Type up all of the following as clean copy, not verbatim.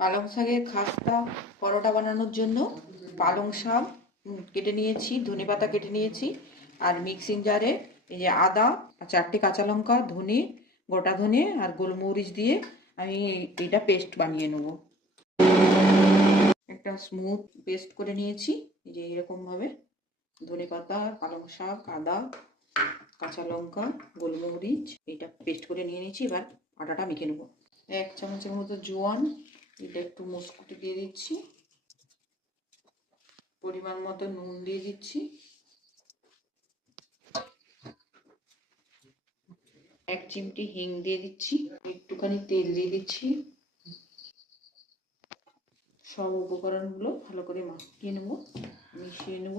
পালং শাকের খাস্তা পরোটা বানানোর জন্য পালং শাক কেটে নিয়েছি, ধনেপাতা কেটে নিয়েছি, আর মিক্সিং জারে এই যে আদা, 4টে কাঁচা লঙ্কা, ধনে, গোটা ধনে আর গোলমরিচ দিয়ে আমি এটা পেস্ট বানিয়ে নেব। একটা স্মুথ পেস্ট করে নিয়েছি, এই যে এরকমভাবে ধনেপাতা, পালং শাক, আদা, কাঁচা লঙ্কা, গোলমরিচ এটা পেস্ট করে নিয়ে নিয়েছি। এবার আটাটা মেখে নেব। 1 চামচের মতো জোয়ান, এটা একটু মস্কুটে দিয়ে দিচ্ছি, পরিমাণ মতো নুন দিয়ে দিচ্ছি, 1 চিমটি হিং দিয়ে দিচ্ছি, একটুখানি তেল দিয়ে দিচ্ছি। সব উপকরণগুলো ভালো করে মাখিয়ে নেব, মিশিয়ে নেব,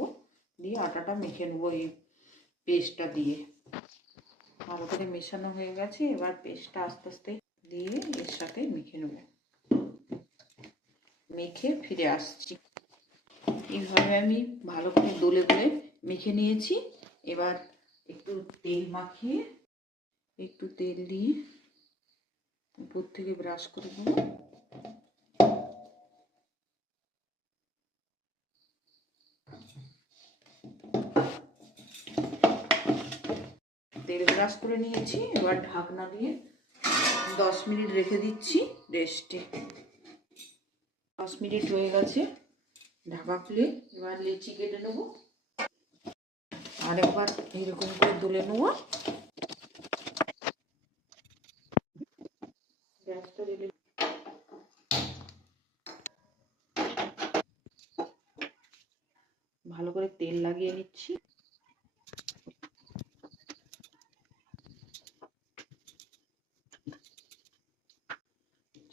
দিয়ে আটাটা মেখে নেব এই পেস্টটা দিয়ে। ভালো করে মেশানো হয়ে গেছে, এবার পেস্টটা আস্তে আস্তে দিয়ে এর সাথে মেখে নেব। মেখে ফিরে আসছি। এইভাবে আমি ভালো করে দোলে দোলে মেখে নিয়েছি। এবার একটু তেল মাখিয়ে, একটু তেল দিয়ে উপর থেকে ব্রাশ করে দেব। তেল ব্রাশ করে নিয়েছি, এবার ঢাকনা দিয়ে 10 মিনিট রেখে দিচ্ছি রেস্টে। 10 মিনিট হয়ে গেছে, ঢাকা খুলে এবার লেচি কেটে নেব, আর একবার এইরকম করে তুলে নেব। গ্যাসটা দিলে ভালো করে তেল লাগিয়ে নিচ্ছি।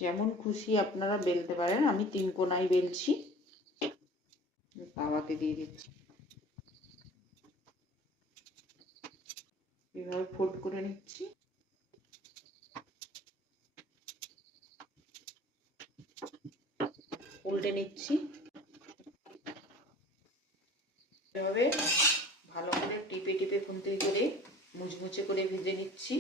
যেমন খুশি আপনারা বেলতে পারেন, আমি 3 কোনায় বেলছি। তাওয়াতে দিয়ে দিচ্ছি, এভাবে ফোল্ড করে নিচ্ছি। উল্টে নিচ্ছি, এভাবে ভালো করে টিপে টিপে খুন্তি করে মুচমুচে করে ভেজে নিচ্ছি।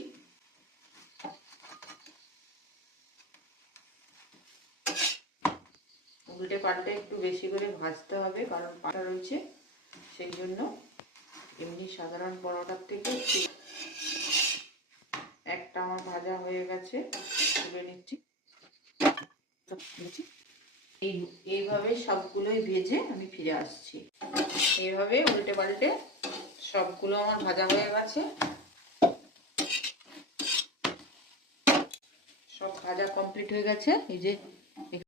উল্টে পাল্টে একটু বেশি করে ভাজতে হবে, কারণ পাটা রয়েছে, সেই জন্য। এমনি সাধারণ পরোটার থেকে একটা আমার ভাজা হয়ে গেছে, তুলে নিচ্ছি। এইভাবে সবগুলোই ভেজে আমি ফিরে আসছি। এইভাবে উল্টে পাল্টে সবগুলো আমার ভাজা হয়ে গেছে। সব ভাজা কমপ্লিট হয়ে গেছে। এই যে